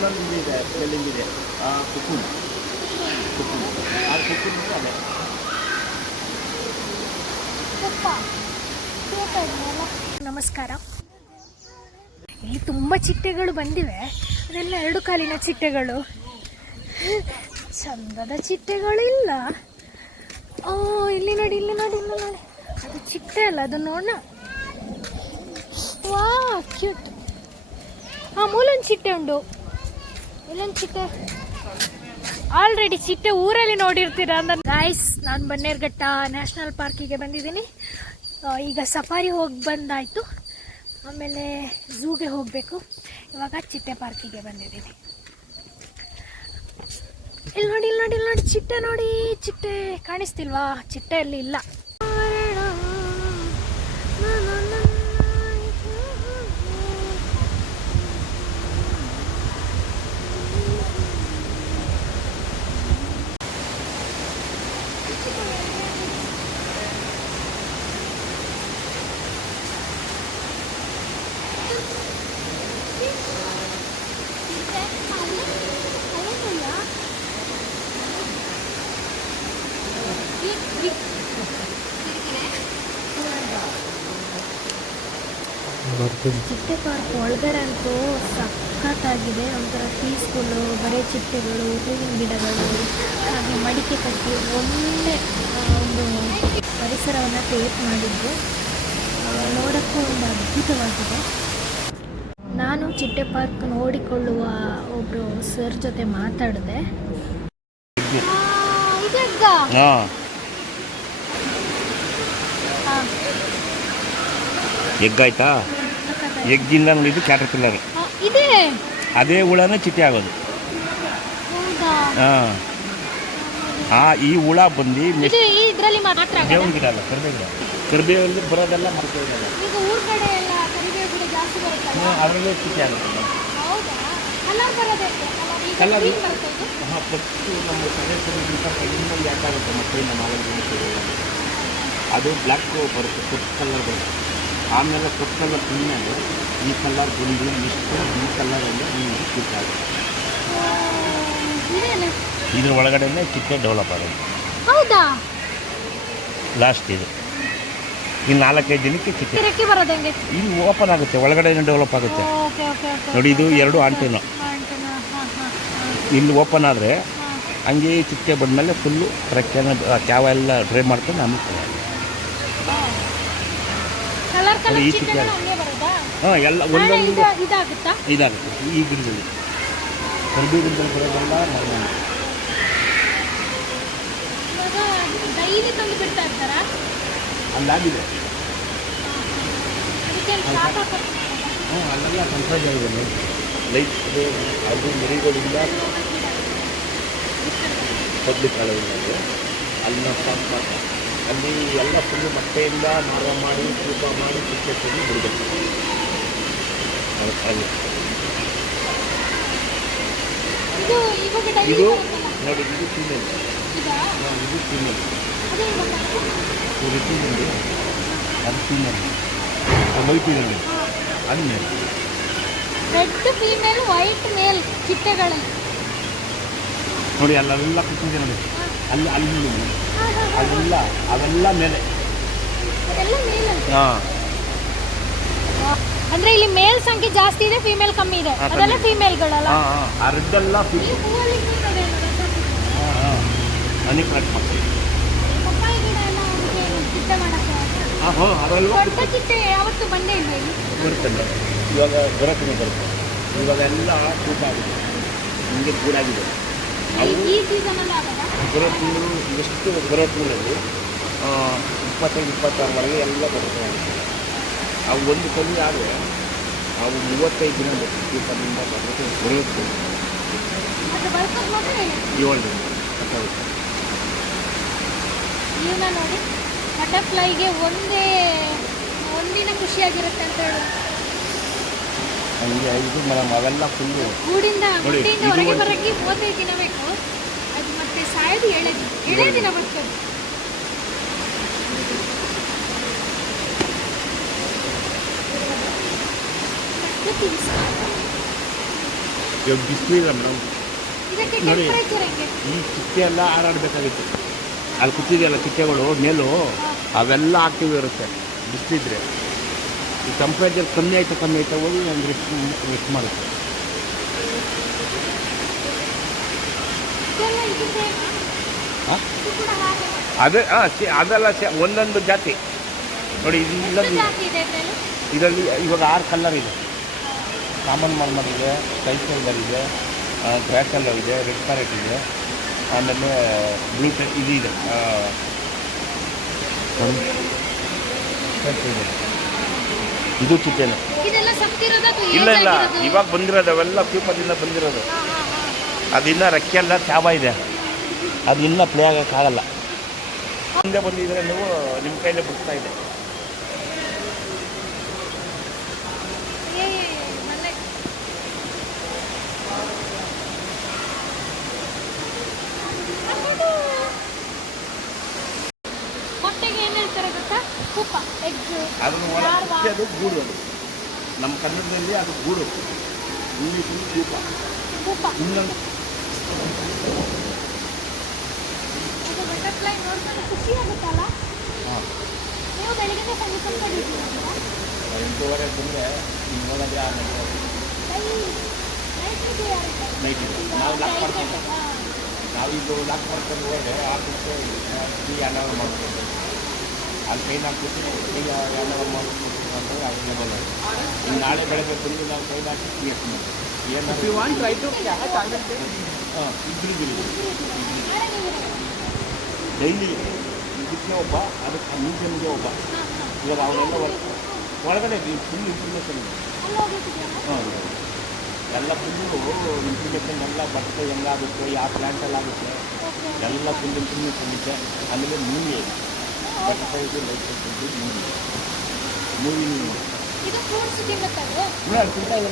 ಇನ್ನೊಂದು ಇದು ಸ್ಮೆಲ್ಲಿಂಗ್ ಇದೆ. ಕುಕುನ್ ಕುಕುನ್ ಆ ಕುಕುನ್ ಅದೇ. ನಮಸ್ಕಾರ. ಇಲ್ಲಿ ತುಂಬ ಚಿಟ್ಟೆಗಳು ಬಂದಿವೆ. ಅದೆಲ್ಲ ಎರಡು ಕಾಲಿನ ಚಿಟ್ಟೆಗಳು. ಚಂದದ ಚಿಟ್ಟೆಗಳು ಇಲ್ಲ ಓ, ಇಲ್ಲಿ ನೋಡಿ ಇಲ್ಲಿ ನೋಡಿ ಇಲ್ಲಿ ನೋಡಿ. ಅದು ಚಿಟ್ಟೆ ಅಲ್ಲ, ಅದು ನೋಡೋಣ ವಾ ಕ್ಯೂಟ್ ಹಾಂ ಮೂಲೊಂದು ಚಿಟ್ಟೆ ಉಂಟು. ಇಲ್ಲೊಂದು ಚಿಟ್ಟೆ? ಆಲ್ರೆಡಿ ಚಿಟ್ಟೆ ಊರಲ್ಲಿ ನೋಡಿರ್ತೀರ ಅಂದ್ರೆ ಗಾಯ್ಸ್ ನಾನು ಬನ್ನೇರ್ಘಟ್ಟ ನ್ಯಾಷನಲ್ ಪಾರ್ಕಿಗೆ ಬಂದಿದ್ದೀನಿ. ಈಗ ಸಫಾರಿ ಹೋಗಿ ಬಂದಾಯಿತು. ಆಮೇಲೆ ಝೂಗೆ ಹೋಗಬೇಕು. ಇವಾಗ ಚಿಟ್ಟೆ ಪಾರ್ಕಿಗೆ ಬಂದಿದ್ದೀನಿ. ಇಲ್ಲಿ ನೋಡಿ ಇಲ್ಲಿ ನೋಡಿ ಇಲ್ಲಿ ನೋಡಿ ಚಿಟ್ಟೆ ನೋಡಿ, ಚಿಟ್ಟೆ ಕಾಣಿಸ್ತಿಲ್ವಾ? ಚಿಟ್ಟೆ ಅಲ್ಲಿ ಇಲ್ಲ. ಚಿಟ್ಟೆ ಪಾರ್ಕ್ ಒಳಗಡೆ ಅಂತೂ ಸಖತ್ತಾಗಿದೆ. ಒಂಥರ ಪೀಸ್ಫುಲ್ಲು ಬರೀ ಚಿಟ್ಟೆಗಳು ಹೂವಿನ ಗಿಡಗಳು ಹಾಗೆ ಮಡಿಕೆ ಕಟ್ಟಿ ಒಳ್ಳೆ ಒಂದು ಪರಿಸರವನ್ನು ಕ್ರಿಯೇಟ್ ಮಾಡಿದ್ದು ನೋಡೋಕ್ಕೂ ಒಂದು ಅದ್ಭುತವಾಗಿದೆ. ನಾನು ಚಿಟ್ಟೆ ಪಾರ್ಕ್ ನೋಡಿಕೊಳ್ಳುವ ಒಬ್ಬರು ಸರ್ ಜೊತೆ ಮಾತಾಡಿದೆ. ಹಾಂ. ಎಗ್ ಆಯ್ತಾ ಎಗ್ಗಿಂದ ನೋಡಿದ್ದು ಕ್ಯಾಟರ್ ಪಿಲ್ಲರ್ ಇದೆ. ಅದೇ ಹುಳನೇ ಚಿಟ್ಟೆ ಆಗೋದು. ಹಾ. ಆ ಈ ಹುಳ ಬಂದು? ಬೇವಿನ ಗಿಡ ಅಲ್ಲ ಕರಿಬೇವು ಗಿಡ. ಕರಿಬೇವಲ್ಲಿ ಬರೋದೆಲ್ಲ ಜಾಸ್ತಿ ಬರುತ್ತಲ್ಲ? ಅದರಲ್ಲೇ ಚಿಟ್ಟೆ ಆಗುತ್ತೆ. ಕಲರ್ ಹಾಂ ಫಸ್ಟು ನಮ್ಮ ಸದಸ್ಯರಿಗಿಂತ ಇನ್ನೂ ಯಾಕಾಗುತ್ತೆ ಮತ್ತೆ ನಮ್ಮ ಆರೋಗ್ಯ ಅದು ಬ್ಲ್ಯಾಕ್ ಬರುತ್ತೆ ಕಲರ್ ಬರುತ್ತೆ. ಆಮೇಲೆ ಕೊಟ್ಟೆಲ್ಲ ತಿಂದ್ಮೇಲೆ ಈ ಕಲರ್ ಗುಂಡಿ ಇಷ್ಟು ಈ ಕಲರಲ್ಲಿ ನಿಮಗೆ ಇದ್ರ ಒಳಗಡೆನೇ ಕಿತ್ತೆ ಡೆವಲಪ್ ಆಗುತ್ತೆ. ಹೌದಾ? ಲಾಸ್ಟ್ ಇದು. ಇನ್ನು ನಾಲ್ಕೈದು ದಿನಕ್ಕೆ ಕಿತ್ತೆ ರೆಕ್ಕೆ ಬರೋದು ಹೆಂಗೆ? ಇದು ಓಪನ್ ಆಗುತ್ತೆ ಒಳಗಡೆ ಡೆವಲಪ್ ಆಗುತ್ತೆ. ಓಕೆ ಓಕೆ ಓಕೆ ನೋಡಿ ಇದು ಎರಡು ಆಂಟೆನು. ಅಂಟನ ಹಾಂ ಹಾಂ ಇಲ್ಲಿ ಓಪನ್ ಆದರೆ ಹಂಗೆ ಚಿಕ್ಕೆ ಬಂದಮೇಲೆ ಫುಲ್ಲು ರೆಕ್ಕೆನ ಕ್ಯಾವ ಎಲ್ಲ ಡ್ರೈ ಮಾಡ್ಕೊಂಡು ಆಮೇಲೆ ಈ. ಹಾಂ ಎಲ್ಲ ಒಂದೊಂದು ಇದಾಗುತ್ತಾ? ಈ ಗಿಡದಲ್ಲಿ ಗಿಡದಲ್ಲಿ ಬರೋದೆಲ್ಲ ಅಲ್ಲಾಗಿದೆ. ಅಲ್ಲೆಲ್ಲ ಲೈಟ್ ಅದು ಮರಿಗಳಿಂದ ಪಬ್ಲಿಕ್ ಸ್ಟಾಪ್ ಮಾಡಿ ಅಲ್ಲಿ ಎಲ್ಲ ಫುಲ್ಲು ಮೊಟ್ಟೆಯಿಂದ ಮಾರ ಮಾಡಿ ತೂಕ ಮಾಡಿ ತಂದು ಬಿಡಬೇಕು. ಇದು ನೋಡಿ ಇದು ಫೀಮೇಲ್ ಇದು? ಫೀಮೇಲ್ ಇದು ಫೀಮೇಲ್ ಅದು ಫೀಮೇಲ್ ಇದೆ ಅದು male red female white male ಚಿಟ್ಟೆಗಳಲ್ಲಿ. ನೋಡಿ ಅಲ್ಲೆಲ್ಲ ಕೂತಿದೆ ನೋಡಿ. ಅಲ್ಲಿ ಅಲ್ಲಿ. ಅವೆಲ್ಲ ಅವೆಲ್ಲ ಮೇಲೆ. ಹಾ. ಅಂದ್ರೆ ಇಲ್ಲಿ ಮೇಲ್ ಸಂಖ್ಯೆ ಜಾಸ್ತಿ ಇದೆ ಫೀಮೇಲ್ ಕಮ್ಮಿ ಇದೆ. ಅದೆಲ್ಲ. ಫೀಮೇಲ್ಗಳಲ್ಲ ಅಲ್ಲ, ಹಾಂ ಹನಿ ಕರೆಕ್ಟ್ ಮಾಡ್ತೀವಿ ಬರ್ತಲ್ಲ ಇವಾಗ ಬರೋಕ್ಕೂ ಬರುತ್ತೆ ಇವಾಗ ಎಲ್ಲ ತೂಕ ಆಗಿದೆ ಹಿಂಗೆ ಗೂಡಾಗಿದೆ ಬರೋ ತಿಂಗಳು ಎಷ್ಟು ತಿಂಗಳಲ್ಲಿ ಇಪ್ಪತ್ತೈದು ಇಪ್ಪತ್ತಾರವರೆಗೆ ಎಲ್ಲ ಬರುತ್ತೆ. ಅವು ಒಂದು ಕಲ್ಲಿ ಆದರೆ ಅವು ಮೂವತ್ತೈದು ದಿನ ಬರುತ್ತೆ ಅದು ಬರ್ಕೊಂಡು ಹೋದ್ರೆ ಏಳು ದಿನ. ನೋಡಿ. ಬಟರ್ಫ್ಲೈಗೆ ಒಂದೇ ಒಂದಿನ ಖುಷಿಯಾಗಿರುತ್ತೆ ಅಂತ ಹೇಳಿ ಹಂಗೆ ಇದು ಮೇಡಮ್ ಅವೆಲ್ಲ ಫುಲ್ಲು ಗೂಡಿಂದ ನೋಡಿ, ಹೊರಗೆ ಬರೋಕ್ಕೆ ಮೂವತ್ತೈದು ದಿನ ಬೇಕು. ಅದು ಮತ್ತೆ ಸಾಯೋದು ಏಳೇ ದಿನ. ಏಳೇ ದಿನ ಬರ್ತದೆ. ಇವಾಗ ಬಿಸಿಲು ಇಲ್ಲ ಮೇಡಮ್. ನೋಡಿ. ಈ ಚಿಟ್ಟೆ ಎಲ್ಲ ಹಾರಾಡಬೇಕಾಗಿತ್ತು. ಅಲ್ಲಿ ಕೂತಿದೆಯಲ್ಲ ಚಿಟ್ಟೆಗಳು ಮೇಲು ಅವೆಲ್ಲ ಆಕ್ಟಿವ್ ಇರುತ್ತೆ. ಬಿಸಿಲಿದ್ರೆ. ಈ ಟೆಂಪ್ರೇಚರ್ ಕಮ್ಮಿ ಆಯ್ತಾ ಕಮ್ಮಿ ಆಯ್ತಾ ಹೋಗಿ ನಾನು ರಿಸ್ಟ್ ರಿಸ್ಟ್ ಮಾಡುತ್ತೆ? ಅದೇ ಹಾಂ ಅದೆಲ್ಲ ಸೆ- ಒಂದೊಂದು ಜಾತಿ. ನೋಡಿ ಇಲ್ಲೊಂದು ಇದರಲ್ಲಿ ಇದರಲ್ಲಿ ಇವಾಗ ಆರು ಕಲ್ಲರ್ ಇದೆ. ಕಾಮನ್ ಮಾರ್ಮರ್ ಇದೆ ಸ್ಕೈ ಕಲ್ಲರ್ ಇದೆ ಗ್ರ್ಯಾಕ್ ಕಲ್ಲರ್ ಇದೆ ರೆಡ್ ಪ್ಯಾರೆಟ್ ಇದೆ ಆಮೇಲೆ ಬ್ಲೂ ಟೈ ಇದು ಇದೆ ಇದೆ. ಇದು ಸತ್ತಿರೋದು ಇಲ್ಲ ಇಲ್ಲ. ಇವಾಗ ಬಂದಿರೋದು ಅವೆಲ್ಲ ಪ್ಯೂಪದಿಂದ ಬಂದಿರೋದು. ಅದಿಲ್ಲ. ಅದಿನ್ನ ರೆಕ್ಕೆ ಎಲ್ಲ ತ್ಯಾವ ಇದೆ. ಅದು ಇನ್ನೂ ಪ್ಲೇ ಆಗೋಕ್ಕಾಗಲ್ಲ ಮುಂದೆ ಬಂದಿದ್ರೆ ನೀವು ನಿಮ್ಮ ಕೈಲೇ ಬಿಡ್ತಾ ಇದೆ. ಅದನ್ನು ಒಳಗೆ ಅದು ಗೂಡು ಅದು. ನಮ್ಮ ಕನ್ನಡದಲ್ಲಿ ಅದು ಗೂಡು. ಇಂಗ್ಲೀಷಲ್ಲಿ ತುಪ್ಪ ಇನ್ನೊಂದು ಎಂಟೂವರೆ ಬಂದರೆ ನೀವು ನೈಟ್ ನಾವು ಲಾಕ್ ಮಾಡ್ಕೊಂಡು. ನಾವು ಇದು ಲಾಕ್ ಮಾಡ್ಕೊಂಡು ಹೋದ್ರೆ ಆಫೀಸು ಫ್ರೀ ಟೀ ಮಾಡ್ಕೊಂಡು. ಅಲ್ಲಿ ಕೈ ಹಾಕ್ಬಿಟ್ಟು ಈಗ ಓವರ್ ಮಾಡ್ಬಿಟ್ಟು ಅಂತ ಅವೈಲೇಬಲ್ ಇನ್ನು ನಾಳೆ ಬೆಳಗ್ಗೆ ಬಂದು ನಾವು ಕೈ ಹಾಕಿ ಟೀ ಹಾಕ್ತೀವಿ ಏನು want try to catch ಹಾಂ ಇಬ್ಬರು ಡೈಲಿ ಇದಕ್ಕೆ ಒಬ್ಬ ಅದಕ್ಕೆ ಮ್ಯೂಸಿಯಮ್ಗೆ ಒಬ್ಬ. ಇವಾಗ ಅವರೆಲ್ಲ ಒಳಗಡೆ ಫುಲ್ ಇನ್ಫಾರ್ಮೇಷನ್ ಇದೆ. ಹಾಂ ಎಲ್ಲ ಫುಲ್ಲು ಇನ್ಫಾರ್ಮೇಷನ್ ಎಲ್ಲ ಬರ್ತದೆ ಹೆಂಗಾಗುತ್ತೆ ಯಾವ ಪ್ಲ್ಯಾಂಟಲ್ಲಿ ಆಗುತ್ತೆ ಎಲ್ಲ ಫುಲ್ ಇನ್ಫಾರ್ಮೇಷನ್ ಇದೆ. ಆಮೇಲೆ ಮೂವಿ ಮೂವಿ ಮೂವಿ ಅದು ತಿಂತಾ ಇದೆ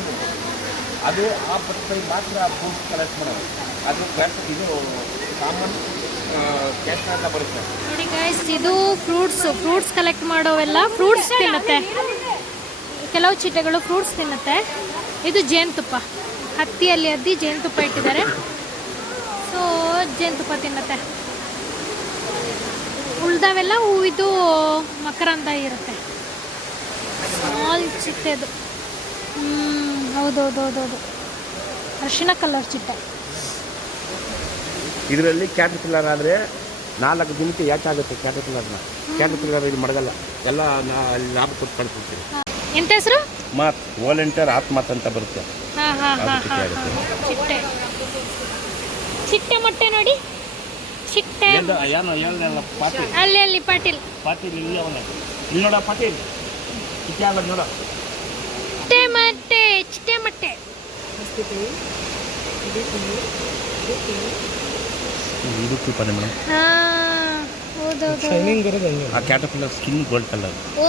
ಅದು ಆ ಬಟರ್ಫ್ಲೈ ಮಾತ್ರ ಫೋನ್ಸ್ ಕಲೆಕ್ಟ್ ಮಾಡೋದು. ಅದು ಕ್ಲಾಸ್ ಇದು ಕಾಮನ್ ಕ್ಯಾಶ್ ಬರುತ್ತೆ. ನೋಡಿ ಗೈಸ್ ಇದು ಫ್ರೂಟ್ಸ್ ಫ್ರೂಟ್ಸ್ ಕಲೆಕ್ಟ್ ಮಾಡೋವೆಲ್ಲ ಫ್ರೂಟ್ಸ್ ತಿನ್ನುತ್ತೆ. ಕೆಲವು ಚಿಟ್ಟೆಗಳು ಫ್ರೂಟ್ಸ್ ತಿನ್ನುತ್ತೆ. ಇದು ಜೇನುತುಪ್ಪ. ಹತ್ತಿಯಲ್ಲಿ ಅದ್ದಿ ಜೇನುತುಪ್ಪ ಇಟ್ಟಿದ್ದಾರೆ. ಸೊ ಜೇನುತುಪ್ಪ ತಿನ್ನುತ್ತೆ. ಉಳ್ದವೆಲ್ಲ ಹೂವಿದ್ದು ಮಕರಂದ ಇರುತ್ತೆ. ಸ್ಮಾಲ್ ಚಿಟ್ಟೆದು. ಹ್ಞೂ ಹೌದು ಹೌದು ಹೌದು ಹೌದು ಅರಿಶಿಣ ಕಲರ್ ಚಿಟ್ಟೆ. ಇದರಲ್ಲಿ ಕ್ಯಾಟರ್ಪಿಲ್ಲರ್ ಆದರೆ ನಾಲ್ಕು ದಿನಕ್ಕೆ ಯಾಕಾಗುತ್ತೆ ಕ್ಯಾಟರ್ಪಿಲ್ಲರ್ನ ಕ್ಯಾಟರ್ಪಿಲ್ಲರ್ ಇದು ಮಡಗಲ್ಲ. ಎಲ್ಲ ನಾ ಅಲ್ಲಿ ಲಾಭ ಕೊಟ್ಟು ಕಳ್ಸ್ಬಿಡ್ತೀವಿ ಎಂತ ಹೆಸರು? ಮಾತ್ ವಾಲಂಟಿಯರ್ ಆತ್ಮಾತ್ ಅಂತ ಬರುತ್ತೆ. ಹಾಂ ಹಾಂ ಅದು ಹಾಂ ಚಿಟ್ಟೆ ಚಿಟ್ಟೆ ಚಿಟ್ಟೆ ಮೊಟ್ಟೆ ನೋಡಿ. ಚಿಟ್ಟೆ. ಏನು ಏನು ಹೇಳಲ್ಲ ಪಾಟೀಲ್ ಅಲ್ಲಿ ಅಲ್ಲಿ ಪಾಟೀಲ್. ಪಾಟೀಲ್ ಇಲ್ಲಿ ಅವನ ಇಲ್ಲಿ ನೋಡ ಪಾಟೀಲ್ ಚಿಟ್ಟೆ ಆಗೋದು ನೋಡ. ಚಿಟ್ಟೆ ಮತ್ತೆ ಚಿಟ್ಟೆ ಮತ್ತೆ. ಮೇಡಮ್ ಆ ಕ್ಯಾಟರ್ಪಿಲ್ಲರ್ ಸ್ಕಿನ್ ಗೋಲ್ಡ್ ಕಲರ್ ಓ.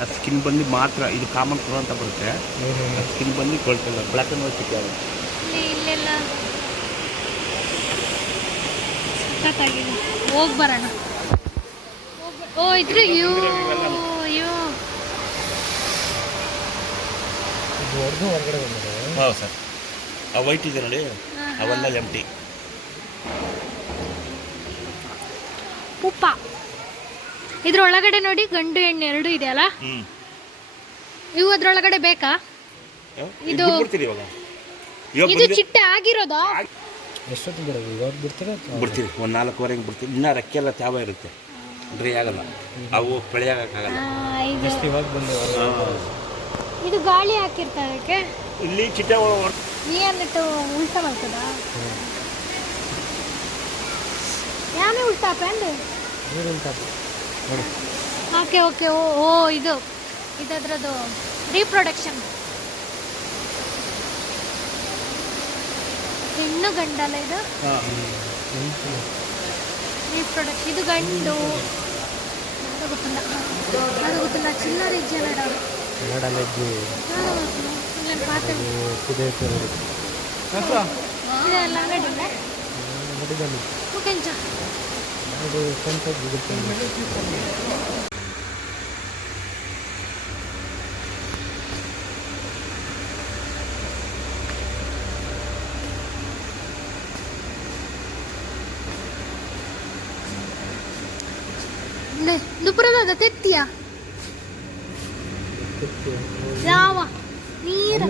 ಆ ಸ್ಕಿನ್ ಬಂದು ಮಾತ್ರ ಇದು ಕಾಮನ್ ಕೊಡೋ ಅಂತ ಬರುತ್ತೆ ಸ್ಕಿನ್ ಬಂದು gold colour black and white ಚಿಟ್ಟೆ ಆಗುತ್ತೆ ಇಲ್ಲಿ ಇಲ್ಲೆಲ್ಲ ಸಖತ್ತಾಗಿದೆ. ಹೋಗಿ ಬರೋಣ. ಓ ಇದ್ರೆ? ಯೋ ಅಯ್ಯೋ ದೊಡ್ಡದು ಹೊರಗಡೆ ಬಂದಿದೆ. ಹೌದು ಸರ್. ಆ ವೈಟ್ ಇದೆ ನೋಡಿ. ಅವೆಲ್ಲ ಎಂಟಿ ಉಪ್ಪ. ಇದ್ರೊಳಗಡೆ ನೋಡಿ ಗಂಡು ಹೆಣ್ಣು ಎರಡು ಇದೆಯಲ್ಲ ಅಲ್ಲ? ಇವು ಅದ್ರೊಳಗಡೆ ಬೇಕಾ? ಇದು- ಇದು ಚಿಟ್ಟೆ ಆಗಿರೋದಾ? ಎಷ್ಟೊತ್ತಿಗೆ ಬಿಡೋದು ಇವಾಗ ಬಿಡ್ತಾರೆ ಬಿಡ್ತೀವಿ ಒಂದು ನಾಲ್ಕುವರೆಗೆ ಬಿಡ್ತೀವಿ. ಇನ್ನೂ ರೆಕ್ಕೆಲ್ಲ ತ್ಯಾವ ಇರುತ್ತೆ. ಡ್ರೈ ಆಗಲ್ಲ. ಅವು ಬೆಳೆಯೋಕ್ಕಾಗಲ್ಲ ಇವಾಗ ಇದು ಗಾಳಿ ಹಾಕಿರ್ತಾರೆ ಇಲ್ಲಿ ಚಿಟ್ಟೆ ನೀ ಅಂದಿಟ್ಟು ಉಲ್ಟಾ ಮಾಡ್ತದ? ಯಾನೇ ಉಲ್ಟಾ ಪ್ಯಾಂಡ್ ನೀರಿನ ತಾಪ ನೋಡಿ. Okay okay. ಓ ಓ ಇದು. ಇದದ್ರದ್ದು ರೀಪ್ರೊಡಕ್ಷನ್ ಹೆಣ್ಣು ಗಂಡಲ್ಲ ಇದು? ಪ್ರಾಡಕ್ಟ್ ಇದು ಗಂಡು. ಅದು ಗೊತ್ತಿಲ್ಲ. ಅದು ಗೊತ್ತಿಲ್ಲ ಚಿಲ್ಲರೆ ಜನ ಪಾತ್ರೆ ನೆ ದುಪುರದಾಗ ತೆತ್ತಿಯ ಯಾವ ನೀರ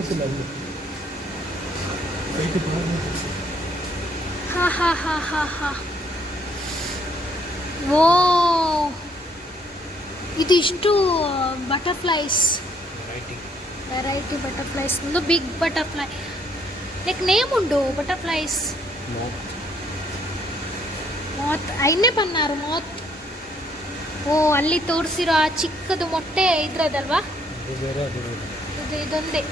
ಹಾ ಹಾ ಹಾ ಹಾ ಹಾ ಓ ಇದಿಷ್ಟು ಬಟರ್ಫ್ಲೈಸ್ ವೆರೈಟಿ ಬಟರ್ಫ್ಲೈಸ್ ಒಂದು ಬಿಗ್ ಬಟರ್ಫ್ಲೈ ಲೈಕ್ ನೇಮ್ ಉಂಟು ಬಟರ್ಫ್ಲೈಸ್ ಮಾತ್ ಐದನೇ ಬನ್ನಾರು ಮಾತ್ ಓ ಅಲ್ಲಿ ತೋರಿಸಿರೋ ಆ ಚಿಕ್ಕದು ಮೊಟ್ಟೆ ಇದ್ರದಲ್ವಾ? ಇದು. ಇದೊಂದೇ.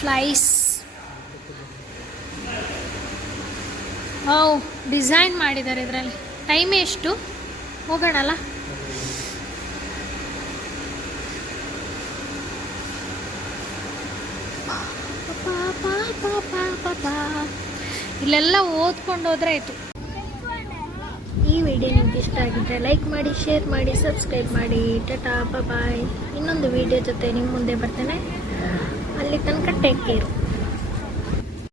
ಫ್ಲೈಸ್. ಓ ಡಿಸೈನ್ ಮಾಡಿದ್ದಾರೆ ಇದರಲ್ಲಿ. ಟೈಮ್ ಎಷ್ಟು? ಹೋಗೋಣಲ್ಲ? ಇಲ್ಲೆಲ್ಲ ಓದ್ಕೊಂಡು ಹೋದ್ರೆ ಆಯಿತು. ಈ ವಿಡಿಯೋ ನಿಮ್ಗೆ ಇಷ್ಟ ಆಗಿದ್ರೆ ಲೈಕ್ ಮಾಡಿ, ಶೇರ್ ಮಾಡಿ, ಸಬ್ಸ್ಕ್ರೈಬ್ ಮಾಡಿ. ಟಾಟಾ ಬಾಯ್. ಇನ್ನೊಂದು ವಿಡಿಯೋ ಜೊತೆ ನಿಮ್ಮ ಮುಂದೆ ಬರ್ತೇನೆ. ಅಲ್ಲಿ ತನಕ ಟೇಕ್ ಕೇರು